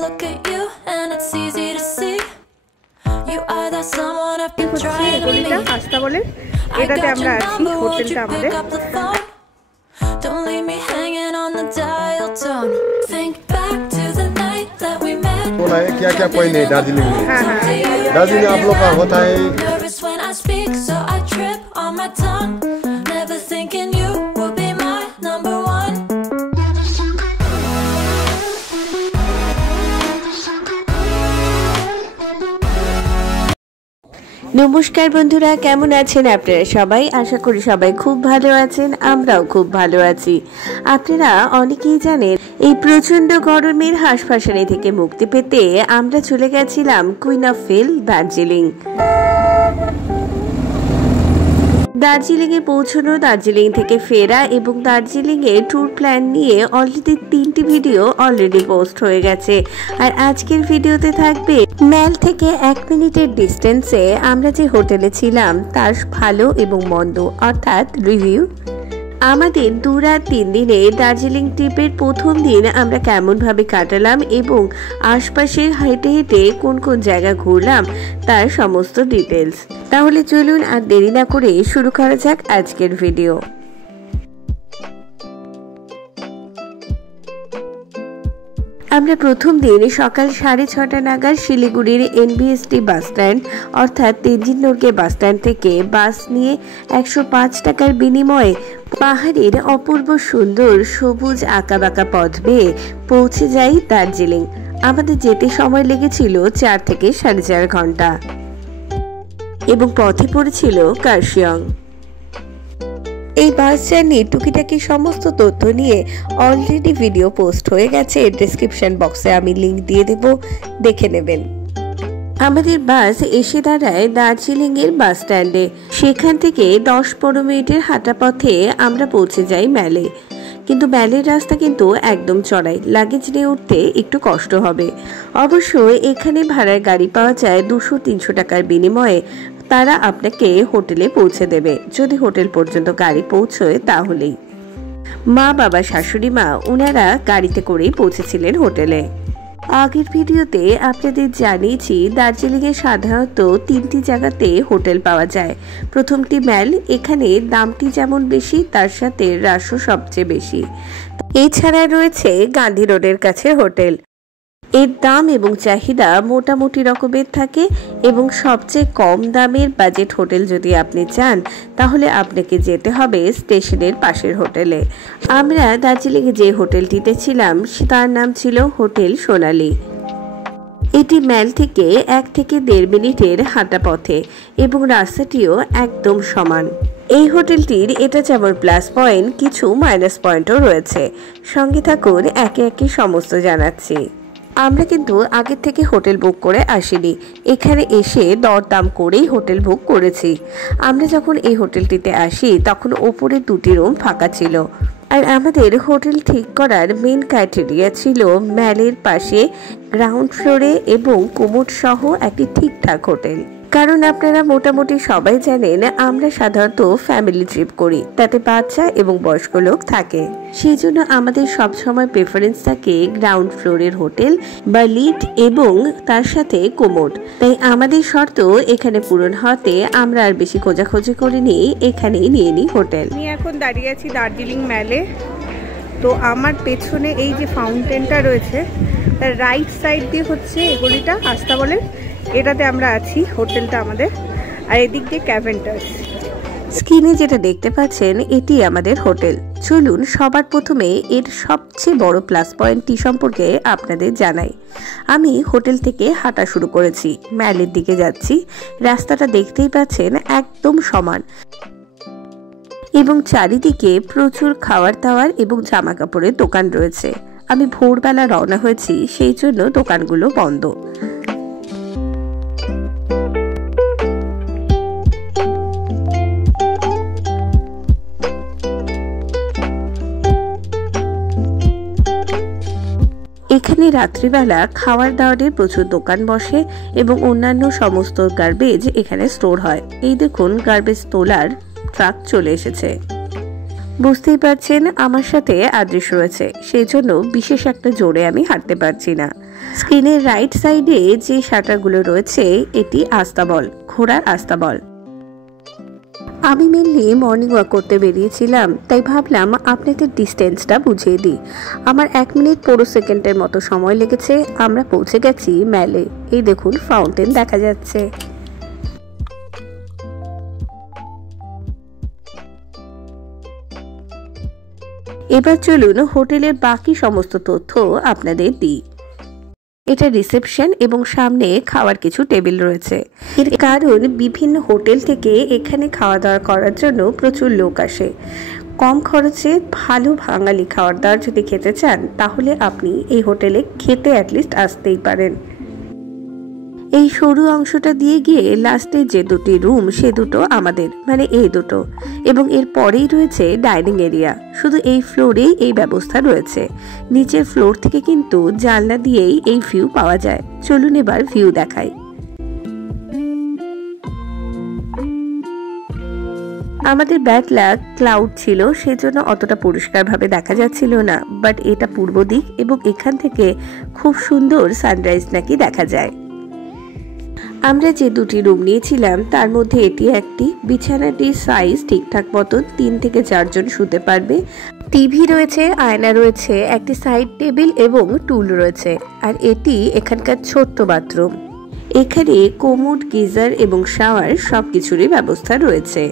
look at you and it's easy to see you are the someone I've been trying to meet. আস্তা বলে এটাতে আমরা আছি হোটেলটা আমাদের। Don't leave me hanging on the dial tone. Think back to the night that we met. बोला है क्या पॉइंट है दार्जिलिंग में? दार्जिलिंग आप लोग का होता है। Nervous when I speak, so I trip on my tongue. Never thinking you would be my number one. নমস্কার বন্ধুরা, কেমন আছেন আপনারা সবাই? আশা করি সবাই খুব ভালো আছেন, আমরাও খুব ভালো আছি। আপনারা অনেকেই জানেন এই প্রচন্ড গরমের হাঁসফাঁসানি থেকে মুক্তি পেতে আমরা চলে গেছিলাম কুইন অফ হিল দার্জিলিং। দার্জিলিংয়ে পৌঁছানো, দার্জিলিং থেকে ফেরা এবং দার্জিলিংয়ে ট্যুর প্ল্যান নিয়ে অলরেডি 3টি ভিডিও অলরেডি পোস্ট হয়ে গেছে। আর আজকের ভিডিওতে থাকবে ম্যাল থেকে 1 মিনিটের ডিস্টেন্সে আমরা যে হোটেলে ছিলাম তার ভালো এবং মন্দ, অর্থাৎ রিভিউ। আমাদের 2 রাত 3 দিনে দার্জিলিং ট্রিপের প্রথম দিন আমরা কেমনভাবে কাটালাম এবং আশপাশে হেঁটে হেঁটে কোন কোন জায়গা ঘুরলাম তার সমস্ত ডিটেলস। তাহলে চলুন আর দেরি না করে শুরু করা যাক আজকের ভিডিও। আমরা প্রথম দিন সকাল 6:30 নাগাদ শিলিগুড়ির এনবিএসটি বাস স্ট্যান্ড অর্থাৎ তেনজিং নোরকে বাস স্ট্যান্ড থেকে বাস নিয়ে 105 টাকার বিনিময়ে পাহাড়ের অপূর্ব সুন্দর সবুজ আঁকাবাঁকা পথ বেয়ে পৌঁছে যাই দার্জিলিং। আমাদের যেতে সময় লেগেছিল 4 থেকে 4.5 ঘন্টা এবং পথে পড়েছিল কার্শিয়ং। এই বাস জার্নির টুকিটাকি সমস্ত তথ্য নিয়ে অলরেডি ভিডিও পোস্ট হয়ে গেছে, ডেসক্রিপশন বক্সে আমি লিংক দিয়ে দেব, দেখে নেবেন। আমাদের বাস এসে দাঁড়ায় দার্জিলিং এর বাস স্ট্যান্ডে। সেখান থেকে 10-15 মিনিটের হাঁটা পথে আমরা পৌঁছে যাই ম্যালে। কিন্তু ম্যালের রাস্তা কিন্তু একদম চড়াই, লাগেজ নিয়ে উঠতে একটু কষ্ট হবে। অবশ্য এখানে ভাড়ার গাড়ি পাওয়া যায় 200-300 টাকার বিনিময়ে। তারা আপনাকে হোটেলে পৌঁছে দেবে, যদি হোটেল পর্যন্ত গাড়ি পৌঁছয় তাহলেই। মা, বাবা, শাশুড়ি মা ওনারা গাড়িতে করেই পৌঁছেছিলেন হোটেলে। আগের ভিডিওতে আপনাদের জানিয়েছি দার্জিলিংয়ে সাধারণত 3টি জায়গাতে হোটেল পাওয়া যায়। প্রথমটি ম্যাল, এখানে দামটি যেমন বেশি তার সাথে হ্রাসও সবচেয়ে বেশি। এছাড়া রয়েছে গান্ধী রোডের কাছে হোটেল। এর দাম এবং চাহিদা মোটামুটি রকমের থাকে এবং সবচেয়ে কম দামের বাজেট হোটেল যদি আপনি চান তাহলে আপনাকে যেতে হবে স্টেশনের পাশের হোটেলে। আমরা দার্জিলিংয়ে যে হোটেলটিতে ছিলাম তার নাম ছিল হোটেল সোনালী। এটি ম্যাল থেকে 1 থেকে 1.5 মিনিটের হাঁটা পথে এবং রাস্তাটিও একদম সমান। এই হোটেলটির এটা যেমন প্লাস পয়েন্ট, কিছু মাইনাস পয়েন্টও রয়েছে। সঙ্গে থাকুন, একে একে সমস্ত জানাচ্ছি। আমরা কিন্তু আগের থেকে হোটেল বুক করে আসিনি, এখানে এসে দরদাম করেই হোটেল বুক করেছি। আমরা যখন এই হোটেলটিতে আসি তখন ওপরে 2টি রুম ফাঁকা ছিল। আর আমাদের হোটেল ঠিক করার মেন ক্রাইটেরিয়া ছিল ম্যালের পাশে গ্রাউন্ড ফ্লোরে এবং কোমোড সহ একটি ঠিকঠাক হোটেল। কারণ আপনারা মোটামুটি সবাই জানেন আমরা সাধারণত ফ্যামিলি ট্রিপ করি, তাতে বাচ্চা এবং বয়স্ক লোক থাকে। সেই জন্য আমাদের সবসময় প্রেফারেন্স থাকে গ্রাউন্ড ফ্লোরের হোটেল বা লিফট এবং তার সাথে কোমোড। তাই আমাদের শর্ত এখানে পূরণ হতে আমরা আর বেশি খোঁজাখুঁজি করিনি, এখানেই নিয়ে নিই হোটেল। আমি এখন দাঁড়িয়ে আছি দার্জিলিং ম্যালে। তো আমার পেছনে এই যে ফাউন্টেনটা রয়েছে তার রাইট সাইড দিয়ে হচ্ছে এগুলিটা আস্তা বলে, এটাতে আমরা আছি হোটেলটা আমাদের। আর এদিক দিয়ে ক্যাভেন্টার্স। স্ক্রিনে যেটা দেখতে পাচ্ছেন এটি আমাদের হোটেল। চলুন সবার প্রথমে এর সবচেয়ে বড় প্লাস পয়েন্টটি সম্পর্কে আপনাদের জানাই। আমি হোটেল থেকে হাঁটা শুরু করেছি, ম্যালের দিকে যাচ্ছি। রাস্তাটা দেখতেই পাচ্ছেন একদম সমান এবং চারিদিকে প্রচুর খাওয়ার দাওয়ার এবং জামা কাপড়ের দোকান রয়েছে। আমি ভোরবেলা রওনা হয়েছি, সেই জন্য দোকানগুলো বন্ধ। এখানে রাত্রিবেলা খাওয়ার দাওয়ারের প্রচুর দোকান বসে এবং অন্যান্য সমস্ত গার্বেজ এখানে স্টোর হয়। এই দেখুন গার্বেজ তোলার ট্রাক চলে এসেছে। বুঝতেই পারছেন আমার সাথে আদৃশ রয়েছে, সেই জন্য বিশেষ একটা জোরে আমি হাঁটতে পারছি না। স্ক্রিনের রাইট সাইডে যে শাটারগুলো রয়েছে এটি আস্তাবল, ঘোড়ার আস্তাবল। আমি মেনলি মর্নিং ওয়াক করতে বেরিয়েছিলাম, তাই ভাবলাম আপনাদের ডিস্টেন্সটা বুঝিয়ে দিই। আমার 1 মিনিট 15 সেকেন্ডের মতো সময় লেগেছে। আমরা পৌঁছে গেছি ম্যালে। এই দেখুন ফাউন্টেন দেখা যাচ্ছে। এবার চলুন হোটেলের বাকি সমস্ত তথ্য আপনাদের দিই। এটা রিসেপশন এবং সামনে খাওয়ার কিছু টেবিল রয়েছে। এর কারণ বিভিন্ন হোটেল থেকে এখানে খাওয়া দাওয়া করার জন্য প্রচুর লোক আসে। কম খরচে ভালো বাঙালি খাওয়ার দাওয়ার যদি খেতে চান তাহলে আপনি এই হোটেলে খেতে অ্যাটলিস্ট আসতেই পারেন। এই সরু অংশটা দিয়ে গিয়ে লাস্টে যে দুটি রুম সে দুটো আমাদের, মানে এই দুটো, এবং এর পরেই রয়েছে ডাইনিং এরিয়া। শুধু এই ফ্লোরেই এই ব্যবস্থা রয়েছে। নিচের ফ্লোর থেকে কিন্তু জানলা দিয়েই এই ভিউ পাওয়া যায়। চলুন এবার ভিউ দেখাই। আমাদের ব্যাড লাক ক্লাউড ছিল, সেজন্য অতটা পরিষ্কারভাবে দেখা যাচ্ছিল না, বাট এটা পূর্ব দিক এবং এখান থেকে খুব সুন্দর সানরাইজ নাকি দেখা যায়। আমরা যে দুটি রুম নিয়েছিলাম তার মধ্যে এটি একটি। বিছানাটির সাইজ ঠিকঠাক মতো 3 থেকে 4 জন শুতে পারবে। টিভি রয়েছে, আয়না রয়েছে, একটি সাইড টেবিল এবং টুল রয়েছে। আর এটি এখানকার ছোট্ট বাথরুম। এখানে কোমোড, গিজার এবং শাওয়ার সবকিছুরই ব্যবস্থা রয়েছে।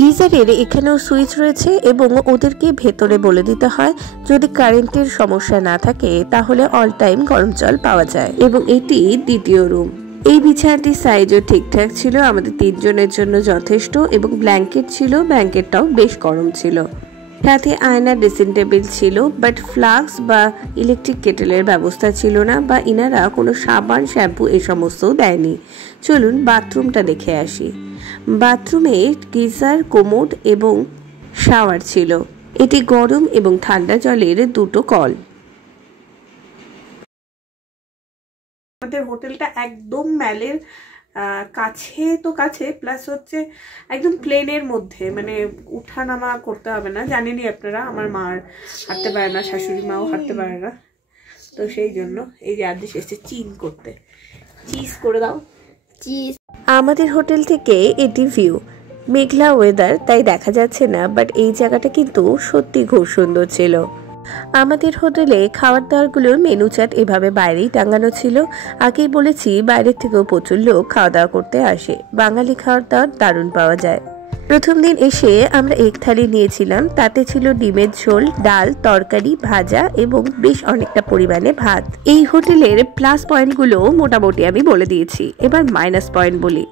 গিজারের এখানেও সুইচ রয়েছে এবং ওদেরকে ভেতরে বলে দিতে হয় যদি কারেন্টের সমস্যা না থাকে তাহলে অল টাইম গরম জল পাওয়া যায়। এবং এটি দ্বিতীয় রুম। এই বিছানাটির সাইজও ঠিকঠাক ছিল, আমাদের 3 জনের জন্য যথেষ্ট, এবং ব্ল্যাঙ্কেট ছিল, ব্ল্যাঙ্কেটটাও বেশ গরম ছিল। সাথে আয়না, ড্রেসিং টেবিল ছিল, বাট ফ্লাক্স বা ইলেকট্রিক কেটেলের ব্যবস্থা ছিল না, বা ইনারা কোনো সাবান, শ্যাম্পু এই সমস্তও দেয়নি। চলুন বাথরুমটা দেখে আসি। বাথরুমে গিজার, কোমোড এবং শাওয়ার ছিল। এটি গরম এবং ঠান্ডা জলের দুটো কল। আমাদের হোটেলটা একদম ম্যালের কাছে, তো কাছে প্লাস হচ্ছে একদম প্লেনের মধ্যে, মানে উঠানামা করতে হবে না। জানেনই আপনারা আমার মা হাঁটতে পারে না, শাশুড়ি মাও হাঁটতে পারে না, তো সেই জন্য এই যে আদেশ এসেছে চিন করতে। চিজ করে দাও, চিজ। আমাদের হোটেল থেকে এটি ভিউ। মেঘলা ওয়েদার, তাই দেখা যাচ্ছে না, বাট এই জায়গাটা কিন্তু সত্যি খুব সুন্দর ছিল। আমাদের হোটেলে খাবার দাওয়ারগুলোর মেনু চার্ট এভাবে বাইরেই টাঙানো ছিল। আগেই বলেছি বাইরের থেকেও প্রচুর লোক খাওয়া দাওয়া করতে আসে। বাঙালি খাওয়ার দাওয়ার দারুণ পাওয়া যায়। প্রথম দিন এসে আমরা এক থালি নিয়েছিলাম, তাতে ছিল ডিমের ঝোল, ডাল, তরকারি, ভাজা এবং বেশ অনেকটা পরিমাণে ভাত। এই হোটেলের প্লাস পয়েন্টগুলো মোটামুটি আমি বলে দিয়েছি, এবার মাইনাস পয়েন্ট বলি।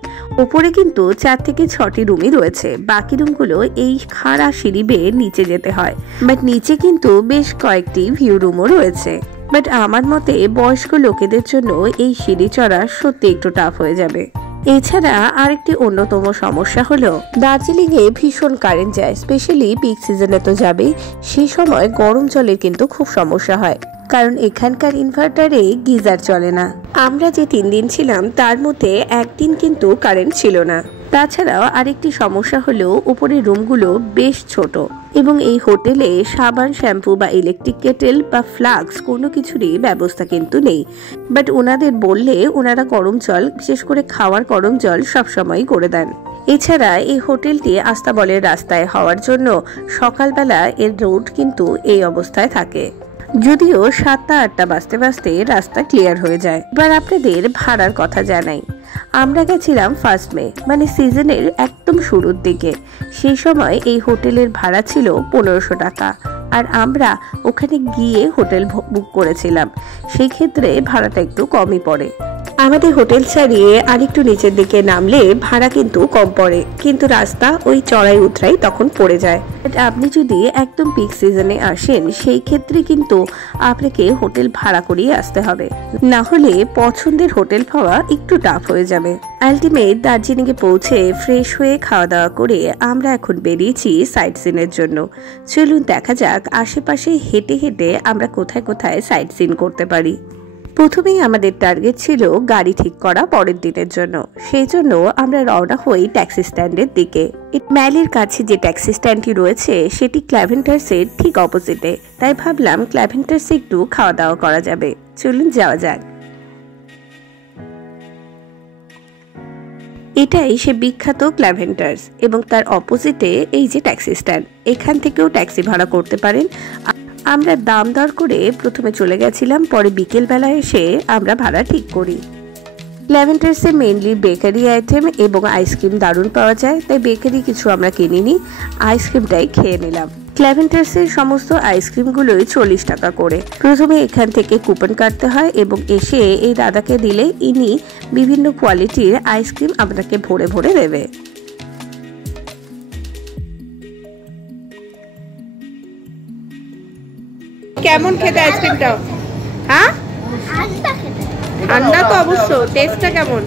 ওপরে কিন্তু 4 থেকে 6টি রুমই রয়েছে, বাকি রুমগুলো এই খাড়া সিঁড়ি বেয়ে নিচে যেতে হয়, বাট নিচে কিন্তু বেশ কয়েকটি ভিউ রুমও রয়েছে। বাট আমার মতে বয়স্ক লোকেদের জন্য এই সিঁড়ি চড়া সত্যি একটু টাফ হয়ে যাবে। এছাড়া আরেকটি অন্যতম সমস্যা হলো দার্জিলিং এ ভীষণ কারেন্ট যায়, স্পেশালি পিক সিজনে তো যাবেই। সেই সময় গরম জলের কিন্তু খুব সমস্যা হয়, কারণ এখানকার ইনভার্টারে গিজার চলে না। আমরা যে 3 দিন ছিলাম তার মধ্যে একদিন কিন্তু কারেন্ট ছিল না। তাছাড়াও আরেকটি সমস্যা হলো উপরের রুমগুলো বেশ ছোট এবং এই হোটেলে সাবান, শ্যাম্পু বা ইলেকট্রিক কেটেল বা ফ্লাক্স কোনো কিছুরই ব্যবস্থা কিন্তু নেই। বাট ওনাদের বললে ওনারা গরম জল, বিশেষ করে খাওয়ার গরম জল সবসময় করে দেন। এছাড়া এই হোটেলটি আস্তাবলের রাস্তায় হওয়ার জন্য সকালবেলা এর রোড কিন্তু এই অবস্থায় থাকে, যদিও 7টা-8টা বাজতে বাজতে রাস্তা ক্লিয়ার হয়ে যায়। এবার আপনাদের ভাড়ার কথা জানাই। আমরা গেছিলাম 1 মে, মানে সিজনের একদম শুরুর দিকে। সেই সময় এই হোটেলের ভাড়া ছিল 1500 টাকা, আর আমরা ওখানে গিয়ে হোটেল বুক করেছিলাম, সেই ক্ষেত্রে ভাড়াটা একটু কমই পড়ে। আমাদের হোটেল ছাড়িয়ে আরেকটু নিচের দিকে নামলে ভাড়া কিন্তু কম পড়ে, কিন্তু রাস্তা ওই চড়াই উতরাই তখন পড়ে যায়। আপনি যদি একদম পিক সিজনে আসেন সেই ক্ষেত্রে কিন্তু আপনাকে হোটেল ভাড়া করিয়ে আসতে হবে, না হলে পছন্দের হোটেল পাওয়া একটু টাফ হয়ে যাবে। আলটিমেট দার্জিলিং এ পৌঁছে ফ্রেশ হয়ে খাওয়া দাওয়া করে আমরা এখন বেরিয়েছি সাইট সিনের জন্য। চলুন দেখা যাক আশেপাশে হেঁটে হেঁটে আমরা কোথায় কোথায় সাইট সিন করতে পারি। প্রথমেই আমাদের টার্গেট ছিল গাড়ি ঠিক করা পরের দিনের জন্য। সেই জন্য আমরা রওনা হই ট্যাক্সি স্ট্যান্ডের দিকে। ম্যালের কাছে যে ট্যাক্সি স্ট্যান্ডটি রয়েছে সেটি ক্ল্যাভেন্টার্সের ঠিক অপোজিটে, তাই ভাবলাম ক্ল্যাভেন্টার্সে একটু খাওয়া দাওয়া করা যাবে। চলুন যাওয়া যাক। এটাই সে বিখ্যাত ক্ল্যাভেন্টার্স এবং তার অপোজিটে এই যে ট্যাক্সি স্ট্যান্ড, এখান থেকেও ট্যাক্সি ভাড়া করতে পারেন। আমরা দাম দর করে প্রথমে চলে গেছিলাম, পরে বিকেল বেলা এসে আমরা ভাড়া ঠিক করি। ক্ল্যাভেন্টার্সে মেইনলি বেকারি আইটেম এবং আইসক্রিম দারুণ পাওয়া যায়, তাই বেকারি কিছু আমরা কিনিনি, আইসক্রিমটাই খেয়ে নিলাম। ক্ল্যাভেন্টার্সের সমস্ত আইসক্রিমগুলোই 40 টাকা করে। প্রথমে এখান থেকে কুপন কাটতে হয় এবং এসে এই দাদাকে দিলে ইনি বিভিন্ন কোয়ালিটির আইসক্রিম আপনাকে ভরে ভরে দেবে। কেমন খেতে আইসক্রিমটা? হ্যাঁ, ঠান্ডা তো অবশ্য। টেস্টটা কেমন?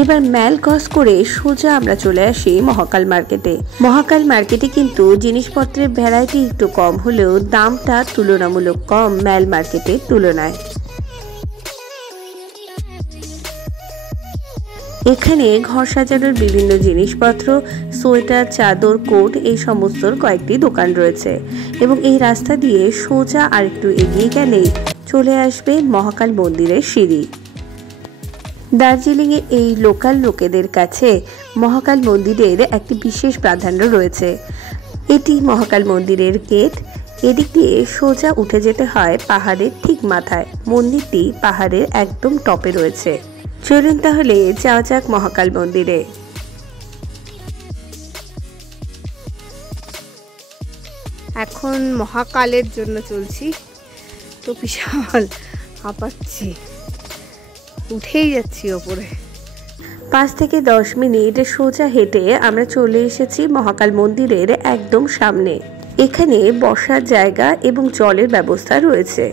এবার ম্যাল ক্রস করে সোজা আমরা চলে আসি মহাকাল মার্কেটে। মহাকাল মার্কেটে কিন্তু জিনিসপত্রের ভ্যারাইটি একটু কম হলেও দামটা তুলনামূলক কম ম্যাল মার্কেটের তুলনায়। এখানে ঘর সাজানোর বিভিন্ন জিনিসপত্র, সোয়েটার, চাদর, কোট এই সমস্তর কয়েকটি দোকান রয়েছে এবং এই রাস্তা দিয়ে সোজা আর একটু এগিয়ে গেলেই চলে আসবে মহাকাল মন্দিরের সিঁড়ি। দার্জিলিংয়ে এই লোকাল লোকেদের কাছে মহাকাল মন্দিরের একটি বিশেষ প্রাধান্য রয়েছে। এটি মহাকাল মন্দিরের গেট। এদিক দিয়ে সোজা উঠে যেতে হয় পাহাড়ের ঠিক মাথায়। মন্দিরটি পাহাড়ের একদম টপে রয়েছে। চলুন তাহলে যাওয়া যাক মহাকাল মন্দিরে। এখন মহাকালের জন্য চলছি, তো বিশাল হাঁপাচ্ছি, উঠেই যাচ্ছি ওপরে। 5 থেকে 10 মিনিট সোজা হেঁটে আমরা চলে এসেছি মহাকাল মন্দিরের একদম সামনে। এখানে বসার জায়গা এবং জলের ব্যবস্থা রয়েছে।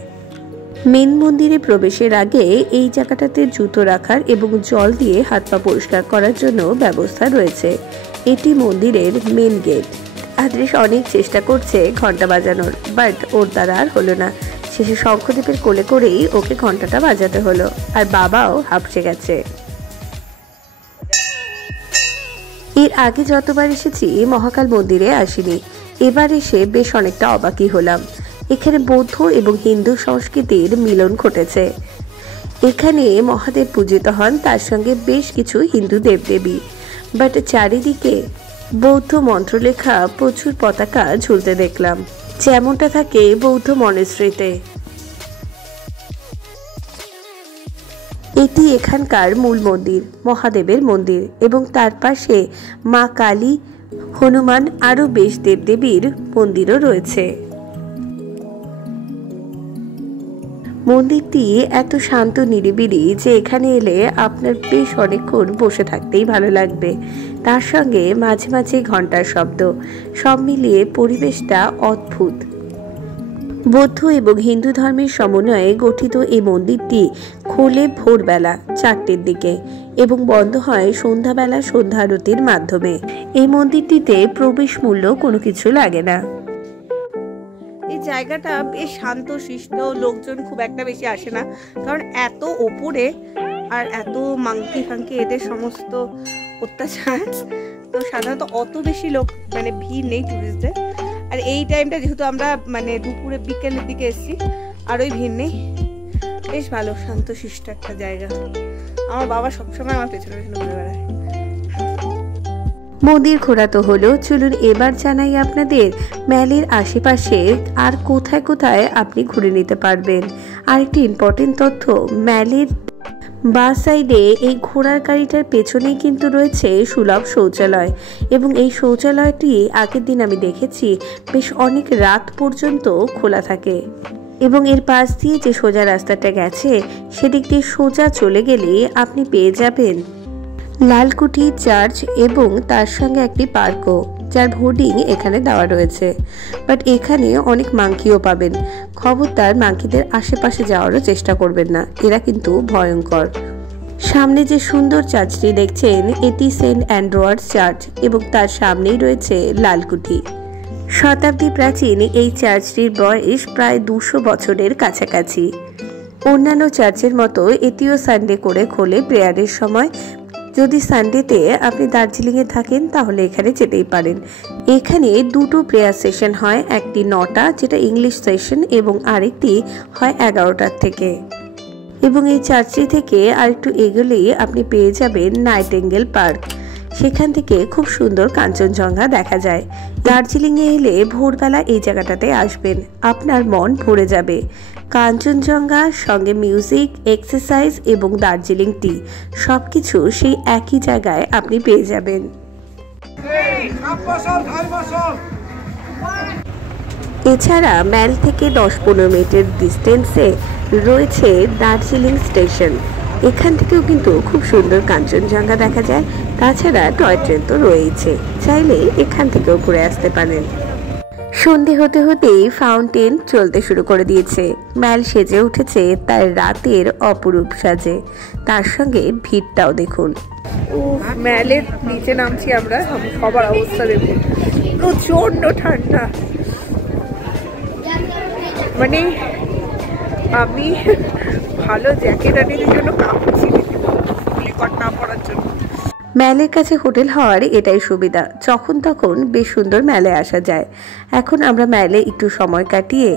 মেন মন্দিরে প্রবেশের আগে এই জায়গাটাতে জুতো রাখার এবং জল দিয়ে হাত পা পরিষ্কার করার জন্য ব্যবস্থা রয়েছে। এটি মন্দিরের মেন গেট। আদ্রিস অনেক চেষ্টা করছে ঘন্টা বাজানোর, বাট ওর দ্বারা আর হলো না। শেষে শঙ্খদেবের কোলে করেই ওকে ঘন্টাটা বাজাতে হলো, আর বাবাও হাঁপসে গেছে। এর আগে যতবার এসেছি মহাকাল মন্দিরে আসিনি, এবার এসে বেশ অনেকটা অবাকই হলাম। এখানে বৌদ্ধ এবং হিন্দু সংস্কৃতির মিলন ঘটেছে। এখানে মহাদেব পূজিত হন, তার সঙ্গে বেশ কিছু হিন্দু দেবদেবী, বাট চারিদিকে বৌদ্ধ মন্ত্রলেখা প্রচুর পতাকা ঝুলতে দেখলাম, যেমনটা থাকে বৌদ্ধ মনেস্ট্রিতে। এটি এখানকার মূল মন্দির, মহাদেবের মন্দির, এবং তার পাশে মা কালী, হনুমান আরো বেশ দেবদেবীর মন্দিরও রয়েছে। মন্দিরটি এত শান্ত নিরিবিলি যে এখানে এলে আপনার বেশ অনেকক্ষণ বসে থাকতেই ভালো লাগবে। তার সঙ্গে মাঝে মাঝে ঘন্টার শব্দ, সব মিলিয়ে পরিবেশটা অদ্ভুত। বৌদ্ধ এবং হিন্দু ধর্মের সমন্বয়ে গঠিত এই মন্দিরটি খোলে ভোরবেলা 4টের দিকে এবং বন্ধ হয় সন্ধ্যাবেলা সন্ধ্যা আরতির মাধ্যমে। এই মন্দিরটিতে প্রবেশ মূল্য কোনো কিছু লাগে না। এই জায়গাটা বেশ শান্ত শিষ্ট, লোকজন খুব একটা বেশি আসে না, কারণ এত ওপরে আর এত মাংকি ফাঙ্কি এদের সমস্ত অত্যাচার, তো সাধারণত অত বেশি লোক মানে ভিড় নেই টুরিস্টদের। আর এই টাইমটা যেহেতু আমরা মানে দুপুরে বিকেলের দিকে এসেছি, আর ওই ভিড় নেই, বেশ ভালো শান্ত শিষ্ট একটা জায়গা। আমার বাবা সবসময় আমার পেছনে পেছনে ঘুরে বেড়ায়। মন্দির ঘোরা তো হলো, চলুন এবার জানাই আপনাদের ম্যালের আশেপাশে আর কোথায় কোথায় আপনি ঘুরে নিতে পারবেন। আর একটি ইম্পর্টেন্ট তথ্য, ম্যালের বাঁ সাইডে এই ঘোড়ার গাড়িটার পেছনেই কিন্তু রয়েছে সুলভ শৌচালয়, এবং এই শৌচালয়টি আগের দিন আমি দেখেছি বেশ অনেক রাত পর্যন্ত খোলা থাকে। এবং এর পাশ দিয়ে যে সোজা রাস্তাটা গেছে সেদিক দিয়ে সোজা চলে গেলে আপনি পেয়ে যাবেন লালকুঠি চার্চ এবং তার সঙ্গে একটি পার্কও, যার হোর্ডিং এখানে দেওয়া রয়েছে। বাট এখানে অনেক মাংকিও পাবেন, খবরদার মাংকিদের আশেপাশে যাওয়ারও চেষ্টা করবেন না, এরা কিন্তু ভয়ঙ্কর। সামনে যে সুন্দর চার্চটি দেখছেন এটি সেন্ট অ্যান্ড্রুয়ার্স চার্চ এবং তার সামনেই রয়েছে লালকুঠি। শতাব্দী প্রাচীন এই চার্চটির বয়স প্রায় 200 বছরের কাছাকাছি। অন্যান্য চার্চের মতো এটিও সানডে করে খোলে প্রেয়ারের সময়। যদি সানডেতে আপনি দার্জিলিংয়ে থাকেন তাহলে এখানে যেতেই পারেন। এখানে দুটো প্রেয়ার সেশন হয়, একটি 9টা যেটা ইংলিশ সেশন এবং আরেকটি হয় 11টার থেকে। এবং এই চার্চটি থেকে আরেকটু এগোলেই আপনি পেয়ে যাবেন নাইটেঙ্গেল পার্ক। সেখান থেকে খুব সুন্দর কাঞ্চনজঙ্ঘা দেখা যায়। দার্জিলিংয়ে এলে ভোরবেলা এই জায়গাটাতে আসবেন, আপনার মন ভরে যাবে। কাঞ্চনজঙ্ঘা সঙ্গে মিউজিক, এক্সারসাইজ এবং দার্জিলিং টি সবকিছু সেই একই জায়গায় আপনি পেয়ে যাবেন। এছাড়া ম্যাল থেকে 10-15 মিনিটের ডিস্টেন্সে রয়েছে দার্জিলিং স্টেশন। এখান থেকেও কিন্তু খুব সুন্দর কাঞ্চনজঙ্ঘা দেখা যায়। তাছাড়া টয় ট্রেন তো রয়েছে, চাইলে এখান থেকেও ঘুরে আসতে পারেন। সন্ধে হতে হতেই ফাউন্টেন চলতে শুরু করে দিয়েছে। ম্যাল সেজে উঠেছে তার রাতের অপরূপ সাজে। তার সঙ্গে ভিড়টাও দেখুন। ম্যালের নিচে নামছি আমরা, সবার অবস্থা দেখুন, প্রচন্ড ঠান্ডা। মানে আমি ভালো জ্যাকেট আনির জন্য কাঁপছি না পড়ার জন্য। ম্যালের কাছে হোটেল হওয়ার এটাই সুবিধা, যখন তখন বেশ সুন্দর ম্যালে আসা যায়। এখন আমরা ম্যালে একটু সময় কাটিয়ে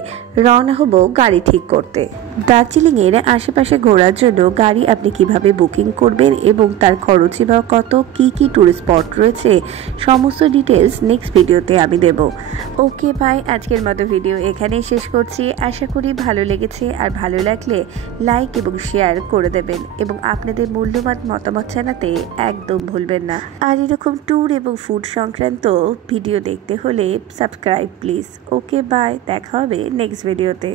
রওনা হব গাড়ি ঠিক করতে। দার্জিলিংয়ের আশেপাশে ঘোরার জন্য গাড়ি আপনি কিভাবে বুকিং করবেন এবং তার খরচই বা কত, কি কি ট্যুরিস্ট স্পট রয়েছে, সমস্ত ডিটেলস নেক্সট ভিডিওতে আমি দেব। ওকে বাই, আজকের মতো ভিডিও এখানেই শেষ করছি। আশা করি ভালো লেগেছে, আর ভালো লাগলে লাইক এবং শেয়ার করে দেবেন এবং আপনাদের মূল্যবান মতামত জানাতে একদম ভুলবেন না। আর এরকম ট্যুর এবং ফুড সংক্রান্ত ভিডিও দেখতে হলে সাবস্ক্রাইব প্লিজ। ওকে বাই, দেখা হবে নেক্সট ভিডিওতে।